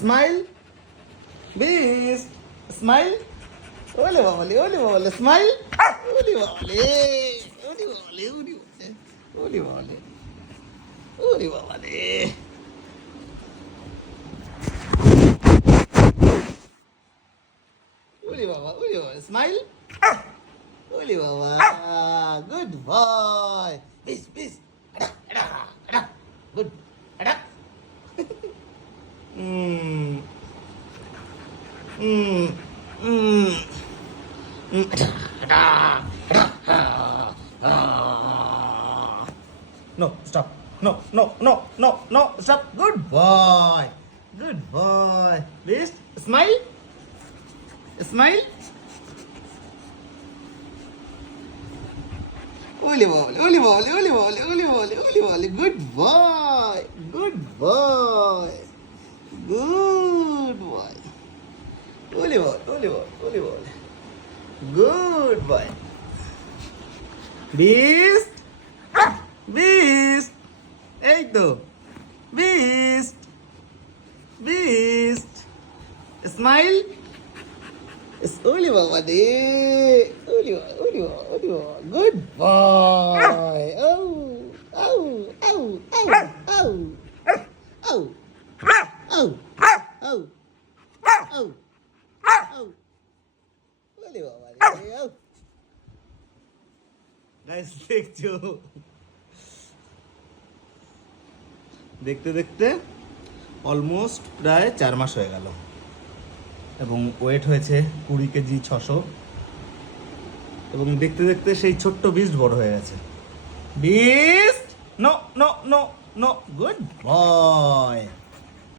Smile beast smile ওলে বাবালে স্মাইল ওলে বাবালে ওলে বাবালে স্মাইল ওলে বাবা গুড বয় বিস good No, stop. No, stop. Good boy. Please, smile. Oli ball. Good boy. Oli ball. Good boy. Beast. এই তো বিস্ট স্মাইল ওলি বাবা রে ওলি বাবা গুড বয় ওলি বাবা রে গাইস দেখছো দেখতে দেখতে অলমোস্ট প্রায় 4 মাস হয়ে গেল এবং ওয়েট হয়েছে 20 কেজি 600 এবং দেখতে দেখতে সেই ছোট্ট বিস্ট বড় হয়ে গেছে বিস্ট নো গুড বয়